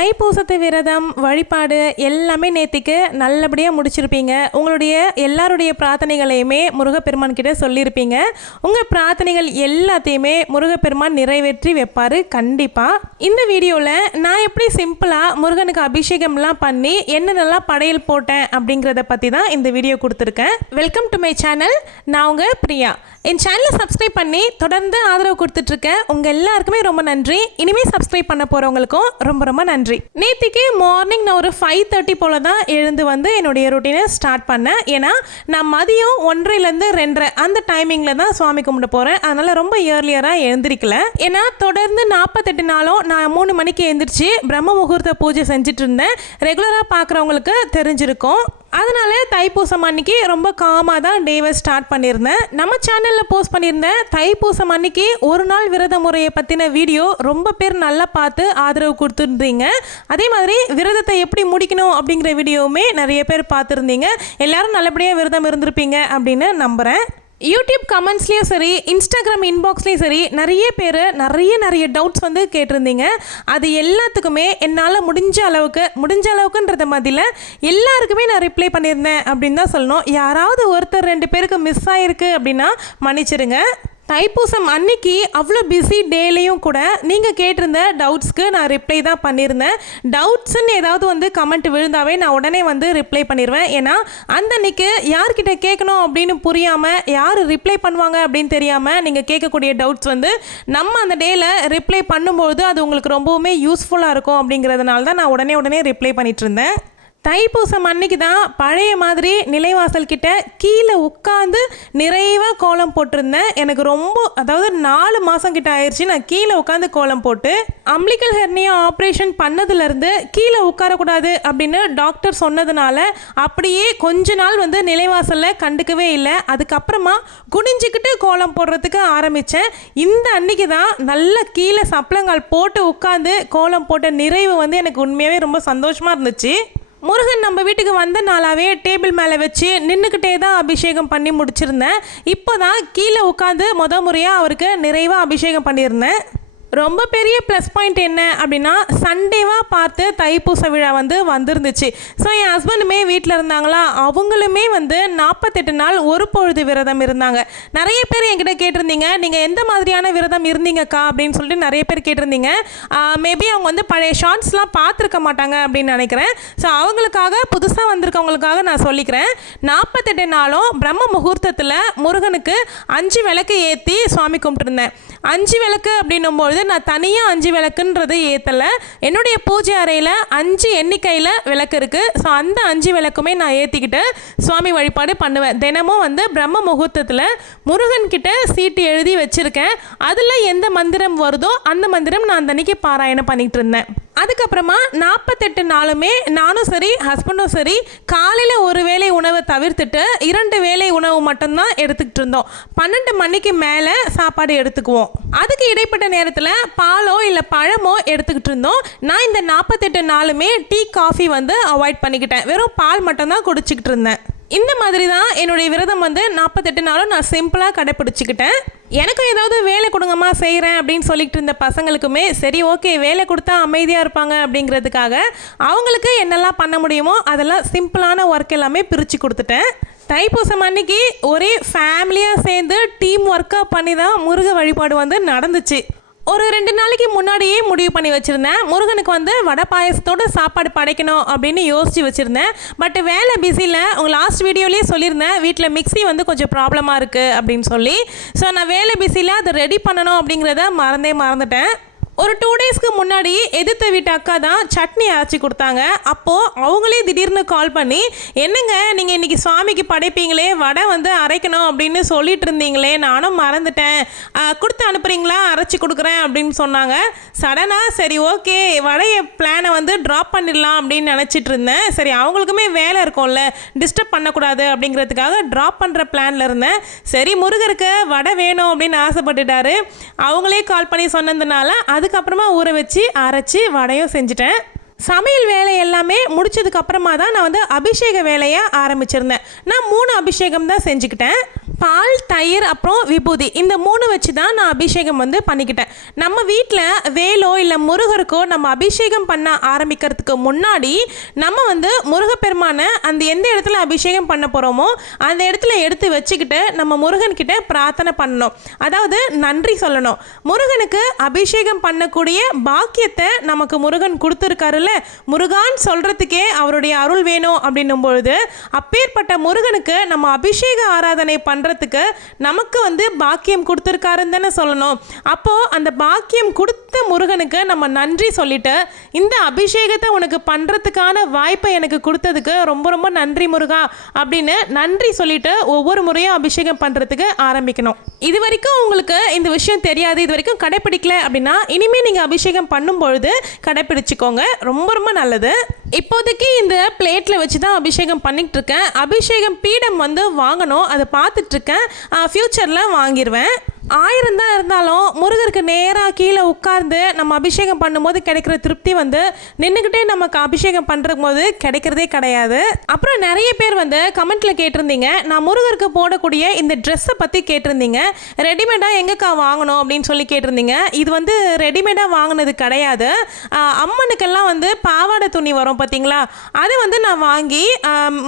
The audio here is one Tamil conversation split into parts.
தைப்பூசத்து விரதம் வழிபாடு எல்லாமே நேத்திக்கு நல்லபடியாக முடிச்சிருப்பீங்க. உங்களுடைய எல்லாருடைய பிரார்த்தனைகளையுமே முருகப்பெருமான் கிட்ட சொல்லியிருப்பீங்க உங்கள் பிரார்த்தனைகள் எல்லாத்தையுமே முருகப்பெருமான் நிறைவேற்றி வைப்பார் கண்டிப்பாக இந்த வீடியோவில் நான் எப்படி சிம்பிளாக முருகனுக்கு அபிஷேகம்லாம் பண்ணி என்னென்னலாம் படையல் போட்டேன் அப்படிங்கிறத பற்றி தான் இந்த வீடியோ கொடுத்துருக்கேன். வெல்கம் டு மை சேனல் நான் உங்கள் பிரியா. என் சேனலை சப்ஸ்கிரைப் பண்ணி தொடர்ந்து ஆதரவு கொடுத்துட்ருக்கேன் உங்கள் எல்லாருக்குமே ரொம்ப நன்றி. இனிமேல் சப்ஸ்கிரைப் பண்ண போகிறவங்களுக்கும் ரொம்ப ரொம்ப நன்றி. நன்றி. நேத்திக்கு மார்னிங் நான் ஒரு ஃபைவ் தேர்ட்டி போல் தான் எழுந்து வந்து என்னுடைய ரொட்டீனை ஸ்டார்ட் பண்ணேன். ஏன்னா நான் மதியம் ஒன்றரைலேருந்து ரெண்டரை அந்த டைமிங்கில் தான் சுவாமி கும்பிட போகிறேன் அதனால் ரொம்ப இயர்லியராக எழுந்திருக்கல. ஏன்னா தொடர்ந்து நாற்பத்தெட்டு நாளும் நான் மூணு மணிக்கு எழுந்திரிச்சு பிரம்ம முகூர்த்த பூஜை செஞ்சுட்டு இருந்தேன். ரெகுலராக பார்க்குறவங்களுக்கு தெரிஞ்சிருக்கும். அதனால தைப்பூசம் அன்னைக்கு ரொம்ப காமாக தான் டேவை ஸ்டார்ட் பண்ணியிருந்தேன். நம்ம சேனலில் போஸ்ட் பண்ணியிருந்தேன் தைப்பூசம் அன்னைக்கு ஒரு நாள் விரத முறையை பற்றின வீடியோ ரொம்ப பேர் நல்லா பார்த்து ஆதரவு கொடுத்துருந்தீங்க. அதே மாதிரி விரதத்தை எப்படி முடிக்கணும் அப்படிங்கிற வீடியோவுமே நிறைய பேர் பார்த்துருந்தீங்க. எல்லாரும் நல்லபடியாக விரதம் இருந்திருப்பீங்க அப்படின்னு நம்புகிறேன் யூடியூப் கமெண்ட்ஸ்லேயும் சரி இன்ஸ்டாகிராம் இன்பாக்ஸ்லேயும் சரி நிறைய பேர் நிறைய நிறைய டவுட்ஸ் வந்து கேட்டிருந்தீங்க. அது எல்லாத்துக்குமே என்னால் முடிஞ்ச அளவுக்கு முடிஞ்ச அளவுக்குன்றத மாதிரில எல்லாருக்குமே நான் ரிப்ளை பண்ணியிருந்தேன் அப்படின்னு தான் சொல்லணும். யாராவது ஒருத்தர் ரெண்டு பேருக்கு மிஸ் ஆகிருக்கு அப்படின்னா மன்னிச்சிருங்க. தைப்பூசம் அன்னைக்கு அவ்வளோ பிஸி டேலையும் கூட நீங்கள் கேட்டிருந்த டவுட்ஸ்க்கு நான் ரிப்ளை தான் பண்ணியிருந்தேன். டவுட்ஸ்ன்னு ஏதாவது வந்து கமெண்ட் விழுந்தாவே நான் உடனே வந்து ரிப்ளை பண்ணிடுவேன் ஏன்னா அந்த அன்னைக்கு யார்கிட்ட கேட்கணும் அப்படின்னு புரியாமல் யார் ரிப்ளை பண்ணுவாங்க அப்படின்னு தெரியாமல் நீங்கள் கேட்கக்கூடிய டவுட்ஸ் வந்து நம்ம அந்த டேயில் ரிப்ளை பண்ணும்போது அது உங்களுக்கு ரொம்பவுமே யூஸ்ஃபுல்லாக இருக்கும் அப்படிங்கிறதுனால தான் நான் உடனே உடனே ரிப்ளை பண்ணிகிட்டு இருந்தேன். தைப்பூசம் அன்னைக்கு தான் பழைய மாதிரி நிலைவாசல் கிட்ட கீழே உட்காந்து நிறைவாக கோலம் போட்டிருந்தேன். எனக்கு ரொம்ப அதாவது நாலு மாதம் கிட்ட ஆயிடுச்சு நான் கீழே உட்காந்து கோலம் போட்டு. அம்பிளிக்கல் ஹெர்னியா ஆப்ரேஷன் பண்ணதுலேருந்து கீழே உட்காரக்கூடாது அப்படின்னு டாக்டர் சொன்னதுனால அப்படியே கொஞ்ச நாள் வந்து நிலைவாசலில் கண்டுக்கவே இல்லை. அதுக்கப்புறமா குனிஞ்சிக்கிட்டு கோலம் போடுறதுக்கு ஆரம்பித்தேன் இந்த அன்னைக்கு தான் நல்ல கீழே சப்பளங்கால் போட்டு உட்காந்து கோலம் போட்ட நிறைவு வந்து எனக்கு உண்மையாகவே ரொம்ப சந்தோஷமாக இருந்துச்சு. முருகன் நம்ம வீட்டுக்கு வந்த நாளாவே டேபிள் மேலே வச்சு நின்றுக்கிட்டே தான் அபிஷேகம் பண்ணி முடிச்சிருந்தேன். இப்போ தான் கீழே உட்காந்து முத முறையாக அவருக்கு நிறைவாக அபிஷேகம் பண்ணியிருந்தேன். ரொம்ப பெரிய ப்ளஸ் பாயிண்ட் என்ன அப்படின்னா சண்டேவாக பார்த்து தைப்பூச விழா வந்து வந்திருந்துச்சு. ஸோ என் ஹஸ்பண்டுமே வீட்டில் இருந்தாங்களா? அவங்களுமே வந்து நாற்பத்தெட்டு நாள் ஒரு பொழுது விரதம் இருந்தாங்க. நிறைய பேர் என்கிட்ட கேட்டிருந்தீங்க நீங்கள் எந்த மாதிரியான விரதம் இருந்தீங்கக்கா? அப்படின்னு சொல்லிட்டு நிறைய பேர் கேட்டிருந்தீங்க. மேபி அவங்க வந்து பழைய ஷார்ட்ஸ்லாம் பார்த்துருக்க மாட்டாங்க அப்படின்னு நினைக்கிறேன். ஸோ அவங்களுக்காக புதுசாக வந்திருக்கவங்களுக்காக நான் சொல்லிக்கிறேன். நாற்பத்தெட்டு நாளும் பிரம்ம முகூர்த்தத்தில் முருகனுக்கு அஞ்சு விளக்கு ஏற்றி சுவாமி கும்பிட்டுருந்தேன். அஞ்சு விளக்கு அப்படின்னும்பொழுது நான் தனியாக அஞ்சு விளக்குன்றது ஏற்றலை என்னுடைய பூஜை அறையில் அஞ்சு எண்ணிக்கையில் விளக்கு இருக்குது ஸோ அந்த அஞ்சு விளக்குமே நான் ஏற்றிக்கிட்டு சுவாமி வழிபாடு பண்ணுவேன். தினமும் வந்து பிரம்ம முகூர்த்தத்தில் முருகன்கிட்ட சீட்டு எழுதி வச்சுருக்கேன். அதில் எந்த மந்திரம் வருதோ அந்த மந்திரம் நான் அந்த பாராயணம் பண்ணிகிட்டு இருந்தேன். அதுக்கப்புறமா நாற்பத்தெட்டு நாளுமே நானும் சரி ஹஸ்பண்டும் சரி காலையில் ஒரு வேளை உணவை தவிர்த்துட்டு இரண்டு வேளை உணவு மட்டும்தான் எடுத்துக்கிட்டு இருந்தோம். பன்னெண்டு மணிக்கு மேலே சாப்பாடு எடுத்துக்குவோம். அதுக்கு இடைப்பட்ட நேரத்தில் பாலோ இல்லை பழமோ எடுத்துக்கிட்டு இருந்தோம். நான் இந்த நாற்பத்தெட்டு நாளுமே டீ காஃபி வந்து அவாய்ட் பண்ணிக்கிட்டேன். வெறும் பால் மட்டும்தான் குடிச்சிக்கிட்டு இருந்தேன். இந்த மாதிரி தான் என்னுடைய விரதம் வந்து நாற்பத்தெட்டு நாளும் நான் சிம்பிளாக கடைப்பிடிச்சிக்கிட்டேன். எனக்கும் ஏதாவது வேலை கொடுங்கம்மா செய்கிறேன் அப்படின்னு சொல்லிட்டு இருந்த பசங்களுக்குமே சரி ஓகே வேலை கொடுத்தா அமைதியாக இருப்பாங்க அப்படிங்கிறதுக்காக அவங்களுக்கு என்னெல்லாம் பண்ண முடியுமோ அதெல்லாம் சிம்பிளான ஒர்க் எல்லாமே பிரித்து கொடுத்துட்டேன். தைப்பூசம் அன்னைக்கு ஒரே ஃபேமிலியாக சேர்ந்து டீம் ஒர்க்காக பண்ணி தான் முருக வழிபாடு வந்து நடந்துச்சு. ஒரு ரெண்டு நாளைக்கு முன்னாடியே முடிவு பண்ணி வச்சுருந்தேன். முருகனுக்கு வந்து வடை பாயசத்தோட சாப்பாடு படைக்கணும் அப்படின்னு யோசித்து வச்சுருந்தேன். பட் வேலை பிஸியில் உங்கள் லாஸ்ட் வீடியோலேயே சொல்லியிருந்தேன். வீட்டில் மிக்ஸி வந்து கொஞ்சம் ப்ராப்ளமாக இருக்குது அப்படின்னு சொல்லி. ஸோ நான் வேலை பிஸியில் அதை ரெடி பண்ணணும் அப்படிங்கிறத மறந்தே மறந்துட்டேன். ஒரு டூ டேஸ்க்கு முன்னாடி எதிர்த்த வீட்டு அக்கா தான் சட்னி அரைச்சி கொடுத்தாங்க. அப்போது அவங்களே திடீர்னு கால் பண்ணி என்னங்க நீங்கள் இன்றைக்கி சுவாமிக்கு படைப்பீங்களே? வடை வந்து அரைக்கணும் அப்படின்னு சொல்லிட்டு இருந்தீங்களே. நானும் மறந்துட்டேன். கொடுத்து அனுப்புறீங்களா? அரைச்சி கொடுக்குறேன் அப்படின்னு சொன்னாங்க. சடனாக சரி ஓகே வடைய பிளானை வந்து ட்ராப் பண்ணிடலாம் அப்படின்னு நினச்சிட்டு இருந்தேன். சரி அவங்களுக்குமே வேலை இருக்கும்ல. டிஸ்டர்ப் பண்ணக்கூடாது அப்படிங்கிறதுக்காக ட்ராப் பண்ணுற பிளானில் இருந்தேன். சரி முருகருக்கு வடை வேணும் அப்படின்னு ஆசைப்பட்டுட்டாரு. அவங்களே கால் பண்ணி சொன்னதுனால அதுக்கப்புறமா ஊற வச்சு அரைச்சி வடையும் செஞ்சுட்டேன். சமையல் வேலை எல்லாமே முடிச்சதுக்கு அப்புறமா தான் நான் வந்து அபிஷேக வேலையை ஆரம்பிச்சிருந்தேன். நான் மூணு அபிஷேகம் தான் செஞ்சுக்கிட்டேன். பால் தயிர் அப்புறம் விபூதி. இந்த மூணு வச்சு தான் நான் அபிஷேகம் வந்து பண்ணிக்கிட்டேன். நம்ம வீட்டில் வேலோ இல்லை முருகருக்கோ நம்ம அபிஷேகம் பண்ண ஆரம்பிக்கிறதுக்கு முன்னாடி நம்ம வந்து முருகப்பெருமானை அந்த எந்த இடத்துல அபிஷேகம் பண்ண போகிறோமோ அந்த இடத்துல எடுத்து வச்சுக்கிட்டு நம்ம முருகன்கிட்ட பிரார்த்தனை பண்ணணும். அதாவது நன்றி சொல்லணும். முருகனுக்கு அபிஷேகம் பண்ணக்கூடிய பாக்கியத்தை நமக்கு முருகன் கொடுத்துருக்காருல்ல முருகான் சொல்கிறதுக்கே அவருடைய அருள் வேணும் அப்படின்னும் பொழுது அப்பேற்பட்ட முருகனுக்கு நம்ம அபிஷேக ஆராதனை பண்ணுறதுக்கு நமக்கு வந்து பாக்கியம் கொடுத்துருக்காருன்னு தானே சொல்லணும். அப்போது அந்த பாக்கியம் கொடுத்த முருகனுக்கு நம்ம நன்றி சொல்லிட்டு இந்த அபிஷேகத்தை உனக்கு பண்ணுறதுக்கான வாய்ப்பை எனக்கு கொடுத்ததுக்கு ரொம்ப ரொம்ப நன்றி முருகா அப்படின்னு நன்றி சொல்லிட்டு ஒவ்வொரு முறையும் அபிஷேகம் பண்ணுறதுக்கு ஆரம்பிக்கணும். இது வரைக்கும் உங்களுக்கு இந்த விஷயம் தெரியாது. இது வரைக்கும் கடைப்பிடிக்கல அப்படின்னா இனிமேல் நீங்கள் அபிஷேகம் பண்ணும் பொழுது கடைப்பிடிச்சிக்கோங்க. ரொம்ப ரொம்ப ரொம்ப நல்லது. இப்போதைக்கு இந்த பிளேட்டில் வச்சு தான் அபிஷேகம் பண்ணிகிட்ருக்கேன் இருக்கேன். அபிஷேகம் பீடம் வந்து வாங்கணும். அதை பார்த்துட்ருக்கேன் ஃப்யூச்சரில் வாங்கிடுவேன் ஆயிரம் தான் இருந்தாலும் முருகருக்கு நேராக கீழே உட்கார்ந்து நம்ம அபிஷேகம் பண்ணும்போது கிடைக்கிற திருப்தி வந்து நின்றுக்கிட்டே நமக்கு அபிஷேகம் பண்ணுறது போது கிடைக்கிறதே கிடையாது. அப்புறம் நிறைய பேர் வந்து கமெண்ட்டில் கேட்டிருந்தீங்க நான் முருகருக்கு போடக்கூடிய இந்த ட்ரெஸ்ஸை பற்றி கேட்டிருந்தீங்க. ரெடிமேடாக எங்கக்கா வாங்கணும் அப்படின்னு சொல்லி கேட்டிருந்தீங்க. இது வந்து ரெடிமேடாக வாங்கினது கிடையாது. அம்மனுக்கெல்லாம் வந்து பாவாடை துணி வரும் பார்த்தீங்களா அதை வந்து நான் வாங்கி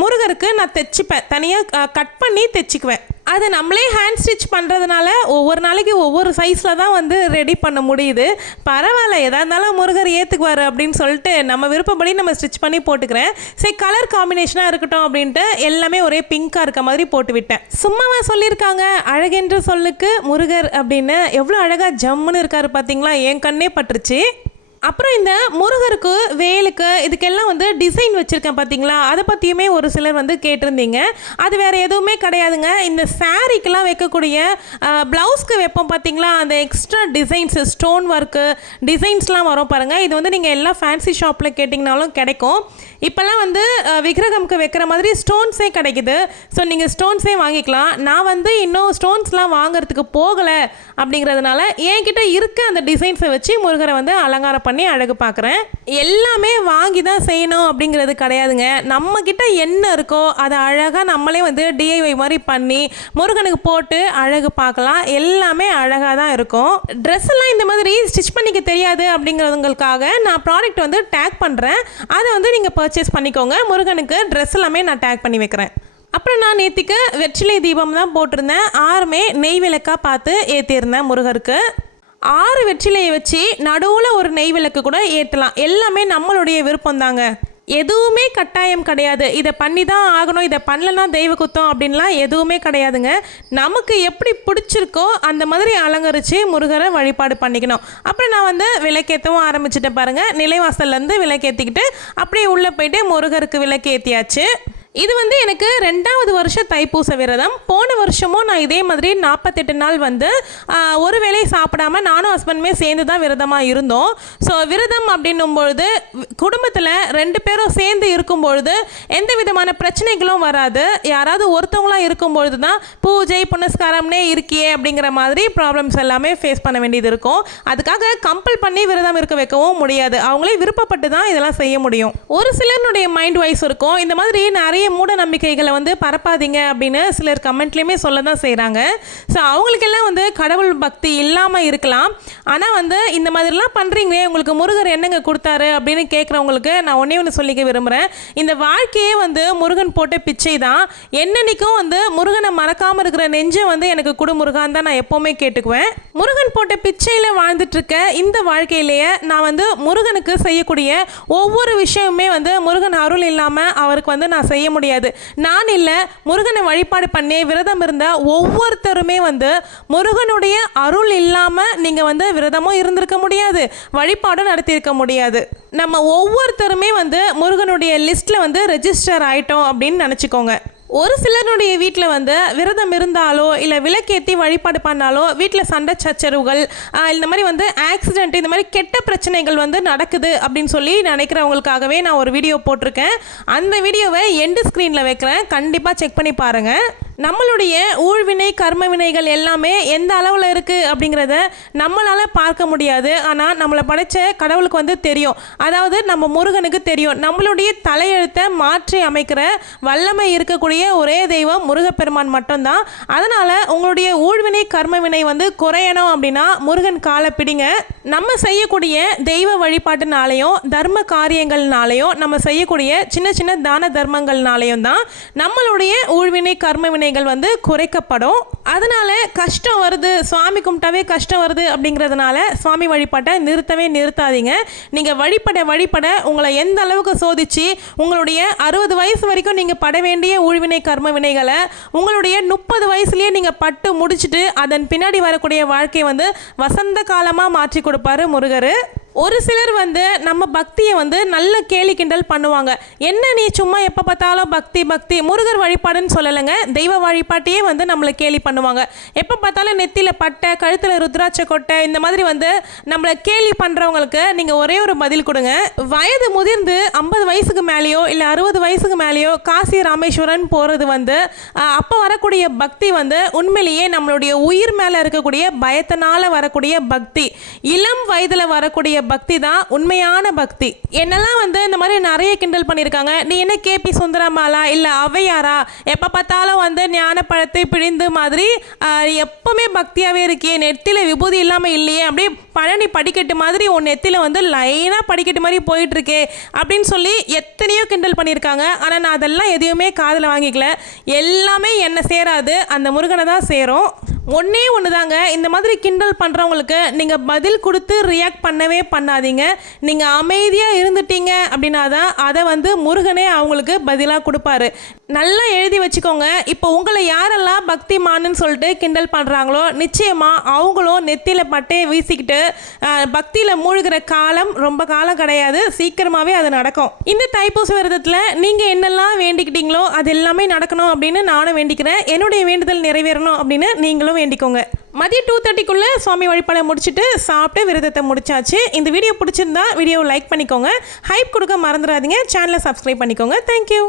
முருகருக்கு நான் தைச்சிப்பேன். தனியாக கட் பண்ணி தைச்சிக்குவேன். அதை நம்மளே ஹேண்ட் ஸ்டிச் பண்ணுறதுனால ஒவ்வொரு நாளைக்கு ஒவ்வொரு சைஸில் தான் வந்து ரெடி பண்ண முடியுது. பரவாயில்ல எதாக இருந்தாலும் முருகர் ஏற்றுக்குவார் அப்படின்னு சொல்லிட்டு நம்ம விருப்பப்படி நம்ம ஸ்டிச் பண்ணி போட்டுக்கிறேன். சரி கலர் காம்பினேஷனாக இருக்கட்டும் அப்படின்ட்டு எல்லாமே ஒரே பிங்காக இருக்க மாதிரி போட்டு விட்டேன். சும்மாவா சொல்லியிருக்காங்க. அழகென்ற சொல்லுக்கு முருகர் அப்படின்னு எவ்வளோ அழகாக ஜம்முன்னு இருக்காரு பார்த்தீங்களா என் கண்ணே பட்டுருச்சு. அப்புறம் இந்த முருகருக்கு வேலுக்கு இதுக்கெல்லாம் வந்து டிசைன் வச்சுருக்கேன் பார்த்தீங்களா அதை பற்றியுமே ஒரு சிலர் வந்து கேட்டிருந்தீங்க. அது வேறு எதுவுமே கிடையாதுங்க. இந்த சாரீக்கெல்லாம் வைக்கக்கூடிய ப்ளவுஸ்க்கு வைப்போம் பார்த்தீங்களா அந்த எக்ஸ்ட்ரா டிசைன்ஸு ஸ்டோன் ஒர்க்கு டிசைன்ஸ்லாம் வரும் பாருங்கள் இது வந்து நீங்கள் எல்லா ஃபேன்சி ஷாப்பில் கேட்டிங்கனாலும் கிடைக்கும். இப்போல்லாம் வந்து விக்ரகம்க்கு விக்கிரகம்க்கு வைக்கிற மாதிரி ஸ்டோன்ஸே கிடைக்குது. ஸோ நீங்கள் ஸ்டோன்ஸே வாங்கிக்கலாம். நான் வந்து இன்னும் ஸ்டோன்ஸ்லாம் வாங்குறதுக்கு போகலை அப்படிங்கிறதுனால என்கிட்ட இருக்க அந்த டிசைன்ஸை வச்சு முருகரை வந்து அலங்காரம் பண்ணி அழகு பார்க்குறேன். எல்லாமே வாங்கி தான் செய்யணும் அப்படிங்கிறது கிடையாதுங்க. நம்மக்கிட்ட என்ன இருக்கோ அதை அழகாக நம்மளே வந்து டிஐஒய் மாதிரி பண்ணி முருகனுக்கு போட்டு அழகு பார்க்கலாம். எல்லாமே அழகாக தான் இருக்கும். ட்ரெஸ் எல்லாம் இந்த மாதிரி ஸ்டிச் பண்ணிக்க தெரியாது அப்படிங்கிறதுங்களுக்காக நான் ப்ராடக்ட் வந்து டேக் பண்ணுறேன் அதை வந்து நீங்கள் பர்ச்சேஸ் பண்ணிக்கோங்க. முருகனுக்கு ட்ரெஸ் எல்லாமே நான் டேக் பண்ணி வைக்கிறேன். அப்புறம் நான் நேத்திக்கு வெற்றிலை தீபம் தான் போட்டிருந்தேன். ஆறுமே நெய் விளக்காக பார்த்து ஏற்றிருந்தேன் முருகருக்கு. ஆறு வெற்றிலையை வச்சு நடுவில் ஒரு நெய் விளக்கு கூட ஏற்றலாம் எல்லாமே நம்மளுடைய விருப்பம் தாங்க எதுவுமே கட்டாயம் கிடையாது. இதை பண்ணி தான் ஆகணும் இதை பண்ணலன்னா தெய்வ குத்தம் அப்படின்லாம் எதுவுமே கிடையாதுங்க. நமக்கு எப்படி பிடிச்சிருக்கோ அந்த மாதிரி அலங்கரித்து முருகரை வழிபாடு பண்ணிக்கணும். அப்புறம் நான் வந்து விளக்கேற்றவும் ஆரம்பிச்சிட்டேன் பாருங்கள் நிலைவாசல்லேருந்து விளக்கேற்றிக்கிட்டு அப்படியே உள்ளே போயிட்டு முருகருக்கு விளக்கேற்றியாச்சு இது வந்து எனக்கு ரெண்டாவது வருஷம் தைப்பூச விரதம். போன வருஷமும் நான் இதே மாதிரி நாற்பத்தெட்டு நாள் வந்து ஒரு வேளை சாப்பிடாம நானும் ஹஸ்பண்டுமே சேர்ந்து தான் விரதமாக இருந்தோம். ஸோ விரதம் அப்படின்னும் பொழுது குடும்பத்தில் ரெண்டு பேரும் சேர்ந்து இருக்கும் பொழுது எந்த விதமான பிரச்சனைகளும் வராது. யாராவது ஒருத்தவங்களாக இருக்கும் பொழுது தான் பூஜை புனஸ்காரம்னே இருக்கியே அப்படிங்கிற மாதிரி ப்ராப்ளம்ஸ் எல்லாமே ஃபேஸ் பண்ண வேண்டியது இருக்கும். அதுக்காக கம்பல் பண்ணி விரதம் இருக்க வைக்கவும் முடியாது. அவங்களே விருப்பப்பட்டு தான் இதெல்லாம் செய்ய முடியும். ஒரு சிலருடைய மைண்ட் வைஸ் இருக்கும். இந்த மாதிரி நிறைய மூட நம்பிக்கைகளை வந்து பரப்பாதீங்க அப்படின்னு சிலர் கமெண்ட்லேயுமே சொல்ல தான் செய்கிறாங்க ஸோ அவங்களுக்கெல்லாம் வந்து கடவுள் பக்தி இல்லாமல் இருக்கலாம். ஆனால் வந்து இந்த மாதிரிலாம் பண்ணுறீங்களே உங்களுக்கு முருகர் என்னங்க கொடுத்தாரு அப்படின்னு கேட்குறவங்களுக்கு நான் ஒன்றே ஒன்று சொல்லிக்க விரும்புகிறேன் இந்த வாழ்க்கையே வந்து முருகன் போட்ட பிச்சை தான் என்னன்னைக்கும் வந்து முருகனை மறக்காமல் இருக்கிற நெஞ்சை வந்து எனக்கு குடு முருகான் தான் நான் எப்போவுமே கேட்டுக்குவேன். முருகன் போட்ட பிச்சையில் வாழ்ந்துட்டு இருக்க இந்த வாழ்க்கையிலேயே நான் வந்து முருகனுக்கு செய்யக்கூடிய ஒவ்வொரு விஷயமுமே வந்து முருகன் அருள் இல்லாமல் அவருக்கு வந்து நான் செய்ய முடியாது. நான் இல்லை முருகனை வழிபாடு பண்ணி விரதம் இருந்த ஒவ்வொருத்தருமே வந்து முருகனுடைய அருள் இல்லாமல் நீங்கள் வந்து விரதமும் இருந்திருக்க முடியாது வழிபாடும் நடத்தியிருக்க முடியாது. நம்ம ஒவ்வொருத்தருமே வந்து முருகனுடைய லிஸ்ட்டில் வந்து ரெஜிஸ்டர் ஆகிட்டோம் அப்படின்னு நினச்சிக்கோங்க. ஒரு சிலருடைய வீட்டில் வந்து விரதம் இருந்தாலோ இல்லை விளக்கேற்றி வழிபாடு பண்ணாலோ வீட்டில் சண்டை சச்சரவுகள் இந்த மாதிரி வந்து ஆக்சிடென்ட் இந்த மாதிரி கெட்ட பிரச்சனைகள் வந்து நடக்குது அப்படின்னு சொல்லி நினைக்கிறவங்களுக்காகவே நான் ஒரு வீடியோ போட்டிருக்கேன். அந்த வீடியோவை எண்டு ஸ்க்ரீனில் வைக்கிறேன். கண்டிப்பாக செக் பண்ணி பாருங்கள் நம்மளுடைய ஊழ்வினை கர்ம வினைகள் எல்லாமே எந்த அளவில் இருக்குது அப்படிங்கிறத நம்மளால் பார்க்க முடியாது. ஆனால் நம்மளை படைச்ச கடவுளுக்கு வந்து தெரியும். அதாவது நம்ம முருகனுக்கு தெரியும். நம்மளுடைய தலையெழுத்தை மாற்றி அமைக்கிற வல்லமை இருக்கக்கூடிய ஒரே தெய்வம் முருகப்பெருமான் மட்டும்தான். அதனால் உங்களுடைய ஊழ்வினை கர்ம வினை வந்து குறையணும் அப்படின்னா முருகன் காலை பிடிங்க. நம்ம செய்யக்கூடிய தெய்வ வழிபாட்டுனாலையும் தர்ம காரியங்கள்னாலையும் நம்ம செய்யக்கூடிய சின்ன சின்ன தான தர்மங்கள்னாலையும் தான் நம்மளுடைய ஊழ்வினை கர்ம வேதனைகள் வந்து குறைக்கப்படும். அதனால கஷ்டம் வருது. சுவாமி கும்பிட்டாவே கஷ்டம் வருது அப்படிங்கிறதுனால சுவாமி வழிபாட்டை நிறுத்தவே நிறுத்தாதீங்க. நீங்கள் வழிபட வழிபட உங்களை எந்த அளவுக்கு சோதிச்சு உங்களுடைய அறுபது வயசு வரைக்கும் நீங்கள் பட வேண்டிய ஊழ்வினை கர்ம வினைகளை உங்களுடைய முப்பது வயசுலேயே நீங்கள் பட்டு முடிச்சுட்டு அதன் பின்னாடி வரக்கூடிய வாழ்க்கை வந்து வசந்த காலமாக மாற்றி கொடுப்பாரு முருகர். ஒரு சிலர் வந்து நம்ம பக்தியை வந்து நல்ல கேலி கிண்டல் பண்ணுவாங்க. என்ன நீ சும்மா எப்போ பார்த்தாலும் பக்தி பக்தி முருகர் வழிபாடுன்னு சொல்லலைங்க. தெய்வ வழிபாட்டையே வந்து நம்மளை கேலி பண்ணுவாங்க. எப்போ பார்த்தாலும் நெத்தியில் பட்டை கழுத்தில் ருத்ராட்ச கொட்டை இந்த மாதிரி வந்து நம்மளை கேலி பண்ணுறவங்களுக்கு நீங்கள் ஒரே ஒரு பதில் கொடுங்க. வயது முதிர்ந்து ஐம்பது வயசுக்கு மேலேயோ இல்லை அறுபது வயசுக்கு மேலேயோ காசி ராமேஸ்வரன் போகிறது வந்து அப்போ வரக்கூடிய பக்தி வந்து உண்மையிலேயே நம்மளுடைய உயிர் மேலே இருக்கக்கூடிய பயத்தினால வரக்கூடிய பக்தி. இளம் வயதில் வரக்கூடிய பக்தி தான் உண்மையான பக்தி. என்னெல்லாம் வந்து இந்த மாதிரி நிறைய கிண்டல் பண்ணியிருக்காங்க? நீ என்ன கேபி சுந்தரமாலா இல்லை அவையாரா எப்போ பார்த்தாலும் வந்து ஞான பழத்தை பிழிந்து மாதிரி எப்போவுமே எப்பவுமே பக்தியாகவே இருக்கே நெத்தியில் விபூதி இல்லாமல் இல்லையே அப்படியே பழனி படிக்கட்டு மாதிரி உன் நெத்தியில் வந்து லைனாக படிக்கட்டு மாதிரி போயிட்டுருக்கே அப்படின்னு சொல்லி எத்தனையோ கிண்டல் பண்ணியிருக்காங்க. ஆனால் நான் அதெல்லாம் எதையுமே காதில் வாங்கிக்கல. எல்லாமே என்ன சேராது. அந்த முருகனை தான் சேரும். ஒன்றே ஒன்று தாங்க இந்த மாதிரி கிண்டல் பண்ணுறவங்களுக்கு நீங்கள் பதில் கொடுத்து ரியாக்ட் பண்ணவே பண்ணாதீங்க. நீங்கள் அமைதியாக இருந்துட்டீங்க அப்படின்னா தான் அதை வந்து முருகனே அவங்களுக்கு பதிலாக கொடுப்பாரு. நல்லா எழுதி வச்சுக்கோங்க. இப்போ உங்களை யாரெல்லாம் பக்திமான்னு சொல்லிட்டு கிண்டல் பண்ணுறாங்களோ நிச்சயமாக அவங்களும் நெத்தியில் பட்டையை வீசிக்கிட்டு பக்தியில் மூழ்கிற காலம் ரொம்ப காலம் கிடையாது. சீக்கிரமாகவே அது நடக்கும். இந்த தைப்பூச விரதத்தில் நீங்கள் என்னெல்லாம் வேண்டிக்கிட்டீங்களோ அது எல்லாமே நடக்கணும் அப்படின்னு நானும் வேண்டிக்கிறேன். என்னுடைய வேண்டுதல் நிறைவேறணும் அப்படின்னு நீங்களும் வேண்டிக்கோங்க. மதியம் டூ தேர்ட்டிக்குள்ளே சுவாமி வழிபாடை முடிச்சுட்டு சாப்பிட்டு விரதத்தை முடிச்சாச்சு. இந்த வீடியோ பிடிச்சிருந்தா வீடியோவை லைக் பண்ணிக்கோங்க. ஹைப் கொடுக்க மறந்துடாதீங்க. சேனலை சப்ஸ்கிரைப் பண்ணிக்கோங்க. தேங்க்யூ